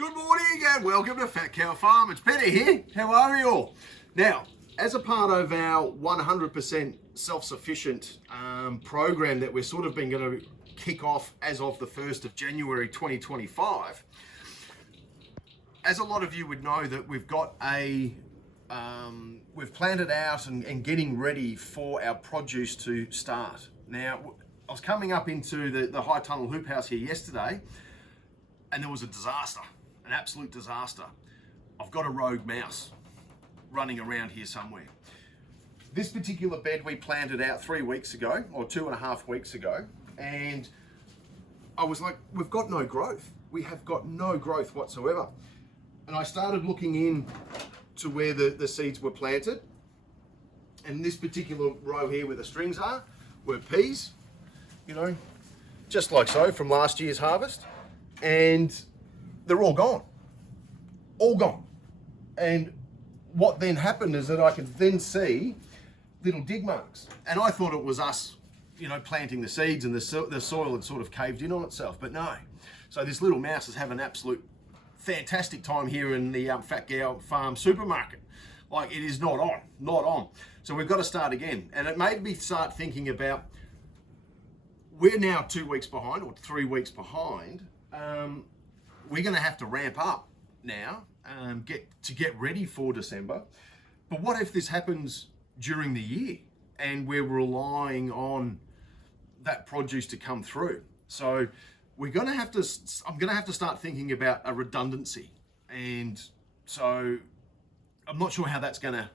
Good morning and welcome to Fat Cow Farm. It's Peter here. How are you all? Now, as a part of our 100% self-sufficient program that we're sort of been going to kick off as of the 1st of January 2025, as a lot of you would know that we've got we've planned it out and getting ready for our produce to start. Now, I was coming up into the high tunnel hoop house here yesterday and there was a disaster. An absolute disaster. I've got a rogue mouse running around here somewhere. This particular bed we planted out 3 weeks ago, or 2.5 weeks ago, and I was like, we've got no growth. We have got no growth whatsoever. And I started looking in to where the seeds were planted. And this particular row here where the strings are were peas, you know, just like so from last year's harvest. And they're all gone. All gone. And what then happened is that I could then see little dig marks. And I thought it was us, you know, planting the seeds and the soil had sort of caved in on itself, but no. So this little mouse is having an absolute fantastic time here in the Fat Cow Farm supermarket. Like, it is not on. So we've got to start again. And it made me start thinking about, we're now 2 weeks behind or 3 weeks behind. We're going to have to ramp up now, get ready for December. But what if this happens during the year and we're relying on that produce to come through? So I'm going to have to start thinking about a redundancy. And so I'm not sure how that's going to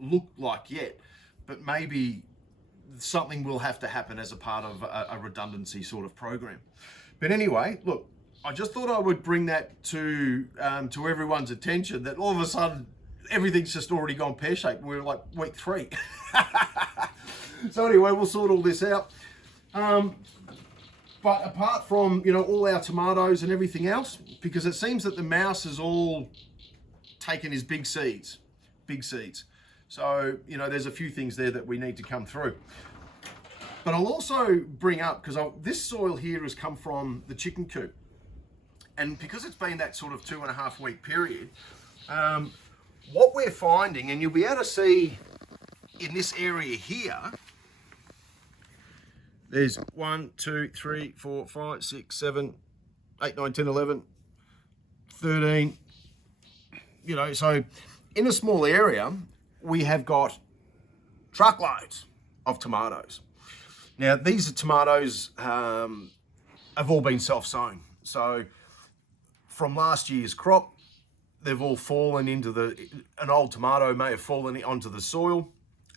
look like yet, but maybe something will have to happen as a part of a redundancy sort of program. But anyway, look, I just thought I would bring that to everyone's attention, that all of a sudden everything's just already gone pear-shaped. We're like week 3. So anyway, we'll sort all this out. But apart from, you know, all our tomatoes and everything else, because it seems that the mouse has all taken his big seeds. So, you know, there's a few things there that we need to come through. But I'll also bring up, because this soil here has come from the chicken coop. And because it's been that sort of 2.5 week period, what we're finding, and you'll be able to see in this area here, there's 1, 2, 3, 4, 5, 6, 7, 8, 9, 10, 11, 13, you know, so in a small area, we have got truckloads of tomatoes. Now, these tomatoes have all been self-sown. So from last year's crop, they've all fallen into an old tomato may have fallen onto the soil,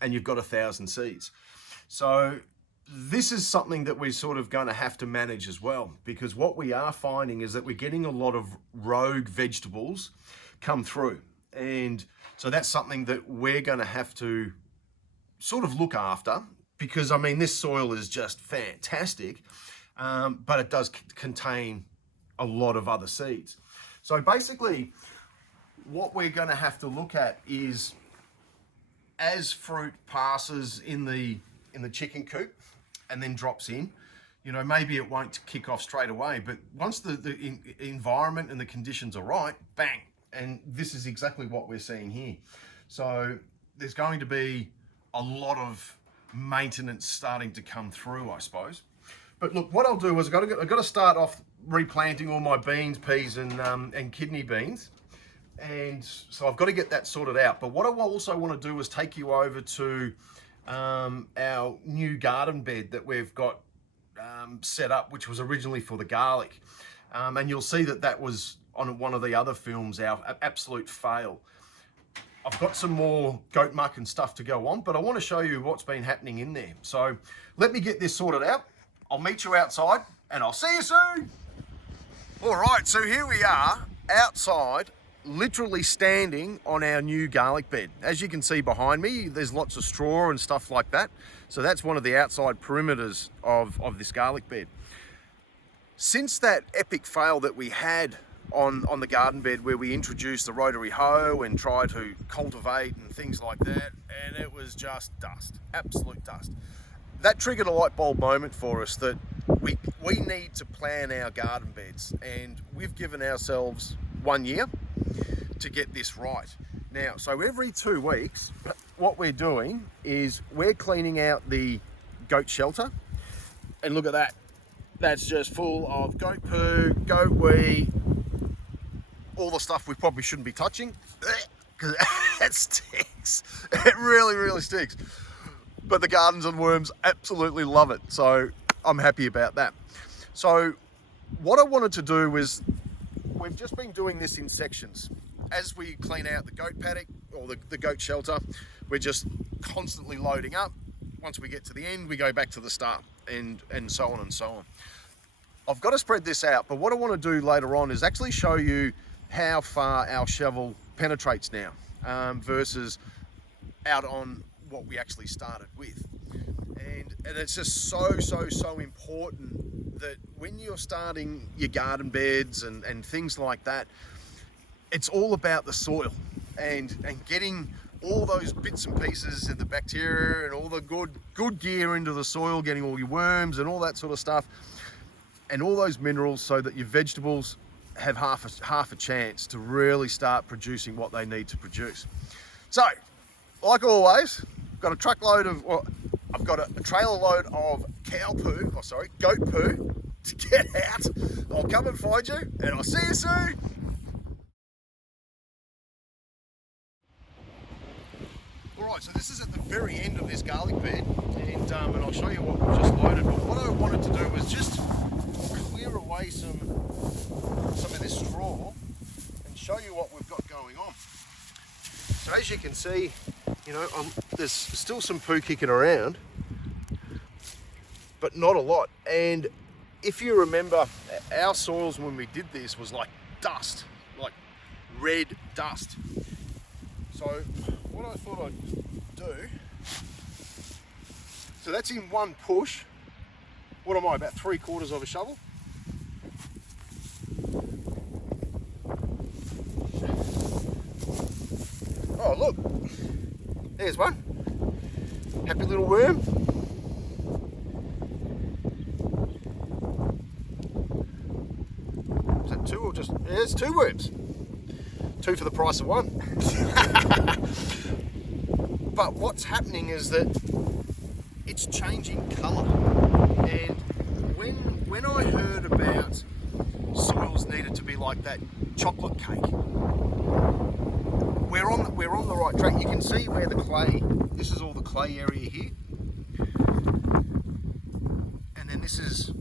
and you've got 1,000 seeds. So this is something that we're sort of going to have to manage as well, because what we are finding is that we're getting a lot of rogue vegetables come through. And so that's something that we're going to have to sort of look after, because I mean, this soil is just fantastic, but it does contain a lot of other seeds. So basically what we're going to have to look at is, as fruit passes in the chicken coop and then drops in, you know, maybe it won't kick off straight away, but once the environment and the conditions are right, bang. And this is exactly what we're seeing here. So there's going to be a lot of maintenance starting to come through, I suppose. But look, what I'll do is I've got to start off replanting all my beans, peas, and kidney beans. And so I've got to get that sorted out. But what I also want to do is take you over to our new garden bed that we've got set up, which was originally for the garlic. And you'll see that was on one of the other films, our absolute fail. I've got some more goat muck and stuff to go on, but I want to show you what's been happening in there. So let me get this sorted out. I'll meet you outside and I'll see you soon. All right, so here we are outside, literally standing on our new garlic bed. As you can see behind me, there's lots of straw and stuff like that. So that's one of the outside perimeters of this garlic bed. Since that epic fail that we had on the garden bed, where we introduced the rotary hoe and tried to cultivate and things like that, and it was just dust, absolute dust. that triggered a light bulb moment for us that we need to plan our garden beds, and we've given ourselves 1 year to get this right. Now, so every 2 weeks, what we're doing is we're cleaning out the goat shelter, and look at that. That's just full of goat poo, goat wee, all the stuff we probably shouldn't be touching, because it stinks. It really, really stinks. But the gardens and worms absolutely love it, so I'm happy about that. So what I wanted to do was, we've just been doing this in sections. As we clean out the goat paddock or the goat shelter, we're just constantly loading up. Once we get to the end, we go back to the start, and so on and so on. I've got to spread this out, but what I want to do later on is actually show you how far our shovel penetrates now versus out on what we actually started with. And it's just so important that when you're starting your garden beds and things like that, it's all about the soil and getting all those bits and pieces and the bacteria and all the good gear into the soil, getting all your worms and all that sort of stuff, and all those minerals, so that your vegetables have half a chance to really start producing what they need to produce. So, like always, got a truckload of, well, I've got a trailer load of goat poo to get out. I'll come and find you, and I'll see you soon. Alright, so this is at the very end of this garlic bed, and I'll show you what we've just loaded. But what I wanted to do was just clear away some of this straw and show you what we've got going on. So as you can see, you know, there's still some poo kicking around, but not a lot. And if you remember, our soils when we did this was like dust, like red dust. So what I thought I'd do, so that's in one push. What am I, about 3/4 of a shovel? Oh look, there's one. Happy little worm. Is that two or just, yeah, it's 2 worms. 2 for the price of 1. But what's happening is that it's changing colour. And when I heard about soils needed to be like that chocolate cake, we're on the right track. You can see where the clay, this is all the clay area here, and then this is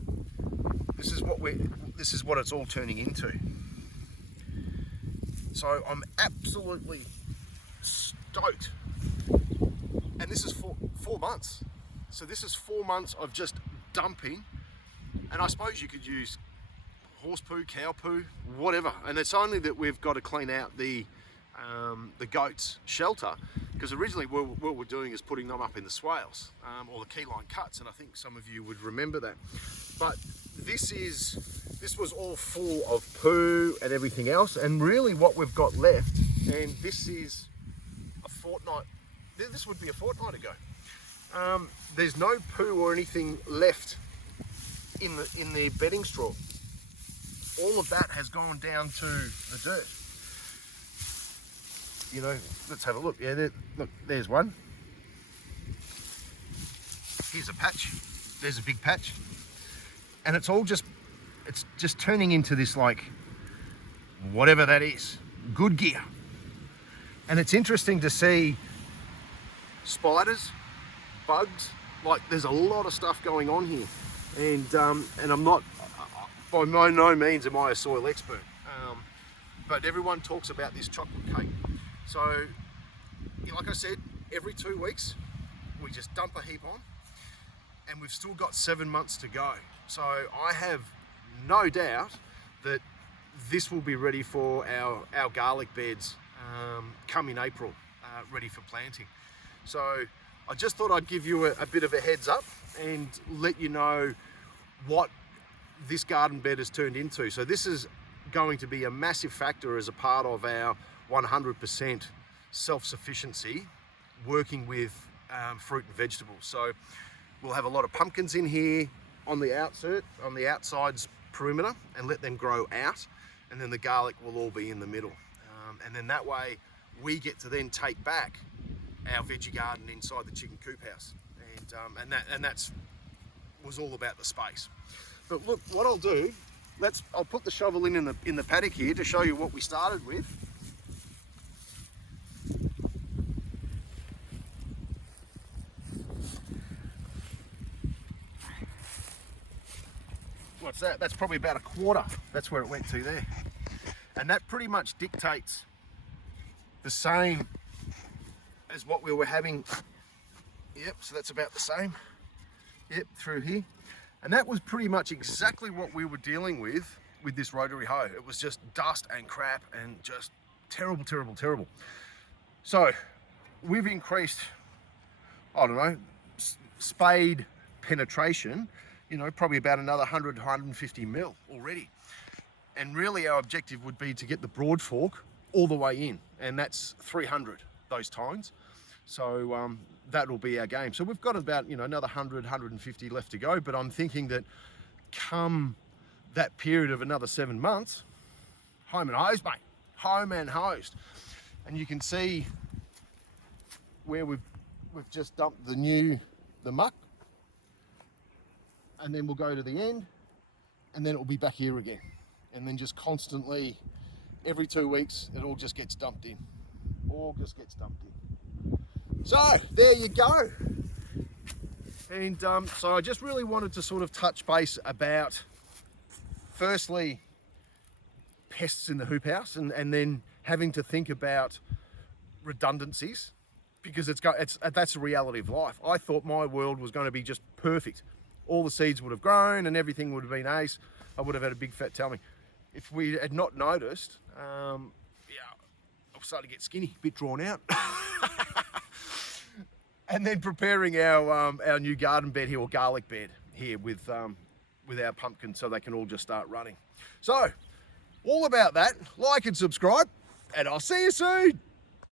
what it's all turning into. So I'm absolutely stoked, and this is 4 months. So this is 4 months of just dumping, and I suppose you could use horse poo, cow poo, whatever. And it's only that we've got to clean out the goats' shelter, because originally what we're doing is putting them up in the swales or the keyline cuts, and I think some of you would remember that. But this was all full of poo and everything else, and really what we've got left, and this is a fortnight, this would be a fortnight ago. There's no poo or anything left in the bedding straw. All of that has gone down to the dirt. You know, let's have a look. Yeah, look, there's one. Here's a patch. There's a big patch. And it's just turning into this, like, whatever that is, good gear. And it's interesting to see spiders, bugs, like there's a lot of stuff going on here. And I'm not, by no means am I a soil expert, but everyone talks about this chocolate cake. So, like I said, every 2 weeks, we just dump a heap on, and we've still got 7 months to go. So I have no doubt that this will be ready for our garlic beds come in April, ready for planting. So I just thought I'd give you a bit of a heads up and let you know what this garden bed has turned into. So this is going to be a massive factor as a part of our 100% self-sufficiency, working with fruit and vegetables. So We'll have a lot of pumpkins in here on the outside's perimeter, and let them grow out, and then the garlic will all be in the middle. And then that way we get to then take back our veggie garden inside the chicken coop house. And that's was all about the space. But look, what I'll do, I'll put the shovel in the paddock here to show you what we started with. What's that? That's probably about a quarter. That's where it went to there. And that pretty much dictates the same as what we were having. Yep, so that's about the same. Yep, through here. And that was pretty much exactly what we were dealing with this rotary hoe. It was just dust and crap and just terrible, terrible, terrible. So we've increased, I don't know, spade penetration, you know, probably about another 100, 150 mil already. And really our objective would be to get the broad fork all the way in, and that's 300 those tines. So that'll be our game. So we've got about, you know, another 100, 150 left to go, but I'm thinking that come that period of another 7 months, home and hosed, mate, home and hosed. And you can see where we've just dumped the muck, and then we'll go to the end, and then it will be back here again. And then just constantly, every 2 weeks, it all just gets dumped in. All just gets dumped in. So, there you go. And so I just really wanted to sort of touch base about, firstly, pests in the hoop house, and then having to think about redundancies, because that's the reality of life. I thought my world was going to be just perfect. All the seeds would have grown and everything would have been ace. I would have had a big fat tummy. If we had not noticed, yeah, I'm starting to get skinny, a bit drawn out. And then preparing our new garden bed here, or garlic bed here, with our pumpkins, so they can all just start running. So, all about that. Like and subscribe, and I'll see you soon.